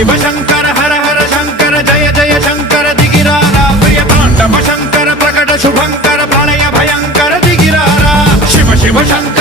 शिव शंकर हर हर शंकर जय जय शंकर दिगिरारा प्रिय तांडव शंकर प्रकट शुभंकर प्रलय भयंकर दिगिरारा शिव शिव शंकर